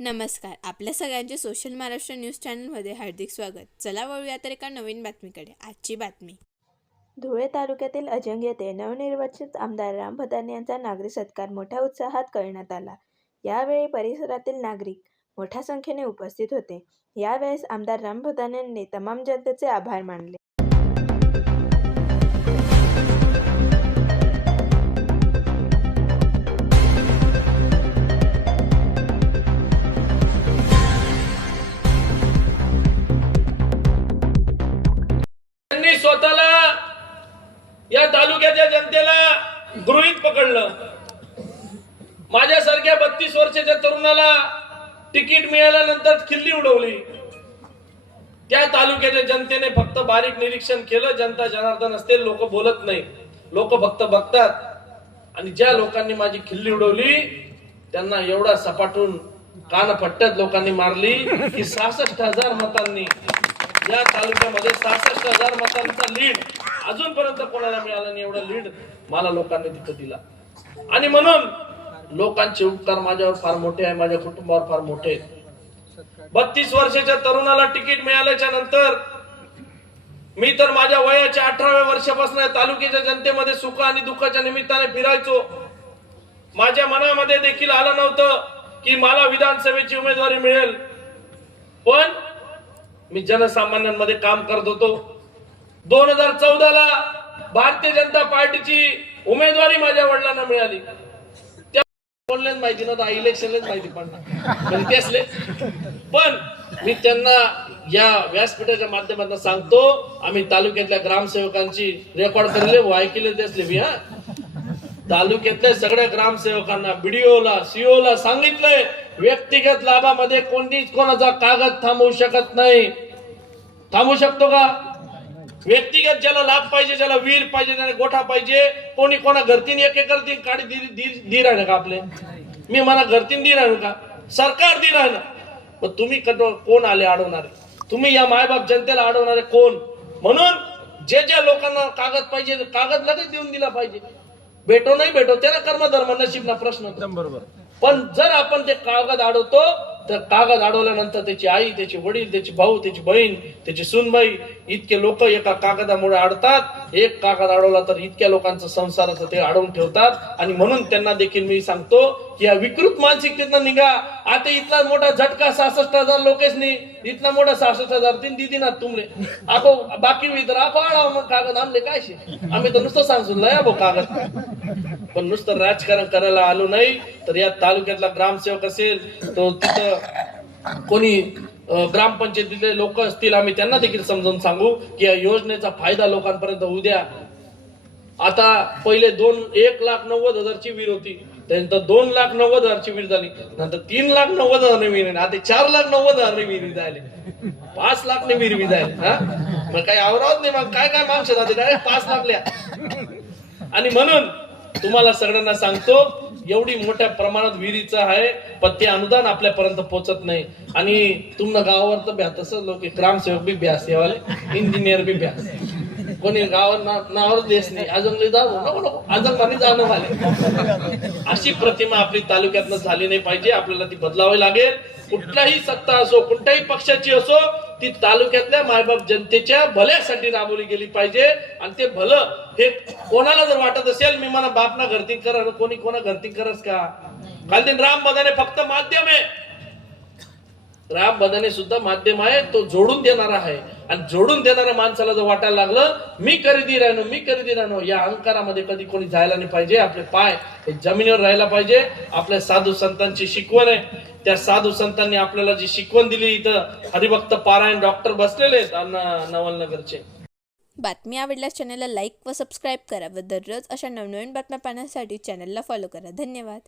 नमस्कार. आपल्या सगळ्यांचे सोशल महाराष्ट्र न्यूज चॅनलमध्ये हार्दिक स्वागत. चला वळूया तर एका नवीन बातमीकडे. आजची बातमी. धुळे तालुक्यातील अजंग येथे नवनिर्वाचित आमदार राम भदान यांचा नागरिक सत्कार मोठ्या उत्साहात करण्यात आला. यावेळी परिसरातील नागरिक मोठ्या संख्येने उपस्थित होते. यावेळेस आमदार राम भदान यांनी तमाम जनतेचे आभार मानले. त्यांनी स्वतःला या तालुक्याच्या जनतेला गृहित पकडलं. माझ्यासारख्या बत्तीस वर्षाच्या तरुणाला तिकीट मिळाल्यानंतर खिल्ली उडवली. त्या तालुक्याच्या जनतेने फक्त बारीक निरीक्षण केलं जनता जनार्दन असते लोक बोलत नाही. लोक फक्त बघतात. आणि ज्या लोकांनी माझी खिल्ली उडवली त्यांना एवढा सपाटून कान पट्ट्यात लोकांनी मारली की सहासष्ट हजार मतांनी या तालुक्यामध्ये सहासष्ट हजार मतांचा लीड अजूनपर्यंत कोणाला मिळाला नाही एवढा लीड मला लोकांनी तिथं दिला. आणि म्हणून लोकांचे उपकार माझ्यावर फार मोठे आहे माझ्या कुटुंबावर फार मोठे आहेत. बत्तीस वर्षाच्या तरुणाला तिकीट मिळाल्याच्या नंतर मी तर माझ्या वयाच्या अठराव्या वर्षापासून या तालुक्याच्या जनतेमध्ये सुख आणि दुःखाच्या निमित्ताने फिरायचो. माझ्या मनामध्ये देखील आलं नव्हतं की मला विधानसभेची उमेदवारी मिळेल. पण मी जनसामान्यांमध्ये काम करत होतो. दोन हजार चौदा ला भारतीय जनता पार्टीची उमेदवारी माझ्या वडिलांना मिळाली. त्या बोलण्याच माहिती नव्हतं इलेक्शनलाच माहिती पडणार. म्हणजे पण ते असले पण मी त्यांना या व्यासपीठाच्या माध्यमातून सांगतो आम्ही तालुक्यातल्या ग्रामसेवकांची रेकॉर्ड करले व ऐकले ते असले मी हा. तालुक्यातल्या सगळ्या ग्रामसेवकांना बीडीओला सीओला सांगितलंय व्यक्तिगत लाभामध्ये कोणीच कोणाचा कागद थांबवू शकत नाही. थांबू शकतो का? व्यक्तिगत ज्याला लाभ पाहिजे ज्याला वीर पाहिजे त्याला गोठा पाहिजे कोणी कोणा घरतीन एक एकर तीन काडी दी- दी- राहिलं का आपले? मी मला घरतीन दी राहिलो का? सरकार दी राहिलं. पण तुम्ही कट- कोण आले अडवणारे? तुम्ही या मायबाप जनतेला अडवणारे कोण? म्हणून जे ज्या लोकांना कागद पाहिजे कागद लगेच देऊन दिला पाहिजे. भेटो नाही भेटो त्याला कर्मधर्म नशीब ना प्रश्न बरोबर. पण जर आपण ते कागद अडवतो तर कागद अडवल्यानंतर त्याची आई त्याचे वडील त्याची भाऊ त्याची बहीण त्याची सुनबाई इतके लोक एका कागदामुळे अडतात एक कागद अडवला तर इतक्या लोकांचं संसाराचं ते अडवून ठेवतात. आणि म्हणून त्यांना देखील मी सांगतो की या विकृत मानसिकतेतनं निघा. आता इथला मोठा झटका सहासष्ट हजार लोकेसनी इथला मोठा सहासष्ट हजार तीन दिदी ना तुमले. आखो बाकी तर आखो आडा मग कागद आणले काय शे? आम्ही तर नुसतं सांगून लय भो कागद. पण नुसतं राजकारण करायला आलो नाही तर या तालुक्यातला ग्रामसेवक असेल तो तिथं कोणी ग्रामपंचायतीतले लोक असतील आम्ही त्यांना देखील समजावून सांगू की या योजनेचा फायदा लोकांपर्यंत होऊ द्या. आता पहिले दोन एक लाख नव्वद हजारची वीर होती. त्यानंतर दोन लाख नव्वद हजारची वीर झाली. नंतर तीन लाख नव्वद हजार वीर आता चार लाख नव्वद हजार विहिरी आले पाच लाख ने विहिरी जाईल हा? मग काही आवरावत नाही मग काय काय मागशात आता डायरेक्ट पाच लाखल्या आणि म्हणून तुम्हाला सगळ्यांना सांगतो एवढी मोठ्या प्रमाणात विहिरीचं आहे पण ते अनुदान आपल्यापर्यंत पोहोचत नाही. आणि तुमनं गावावर तर भ्या तसं लोक ग्रामसेवक बी भ्यास यावाले इंजिनियर बी भ्यास कोणी गावावर नावावर देश नाही. अजंगली जाऊ. नको नको. जाणं झाले अशी प्रतिमा आपली तालुक्यातनं झाली नाही पाहिजे. आपल्याला ती बदलावी लागेल. कुठलाही सत्ता असो कुठल्याही पक्षाची असो ती तालुक्यातल्या मायबाप जनतेच्या भल्यासाठी राबवली गेली पाहिजे. आणि ते भलं हे कोणाला जर वाटत असेल मी मला बापना गर्दी कर कोणी कोणा गर्दी करस का? काल राम बदाने फक्त माध्यम आहे. राम बदाने सुद्धा माध्यम आहे तो जोडून देणारा आहे. आणि जोडून देणाऱ्या माणसाला जर वाटायला लागलं मी खरेदी राहणं मी खरेदी राहणं या अंकारामध्ये कधी कोणी जायला नाही पाहिजे. आपले पाय हे जमिनीवर राहायला पाहिजे. आपल्या साधू संतांची शिकवण आहे. त्या साधू संतांनी आपल्याला जी शिकवण दिली इथं हरिभक्त पारायण डॉक्टर बसलेले आहेत अण्णा नवलनगरचे. बातमी आवडल्यास चॅनलला लाईक व सबस्क्राईब करा व दररोज अशा नवनवीन बातम्या पाहण्यासाठी चॅनलला फॉलो करा. धन्यवाद.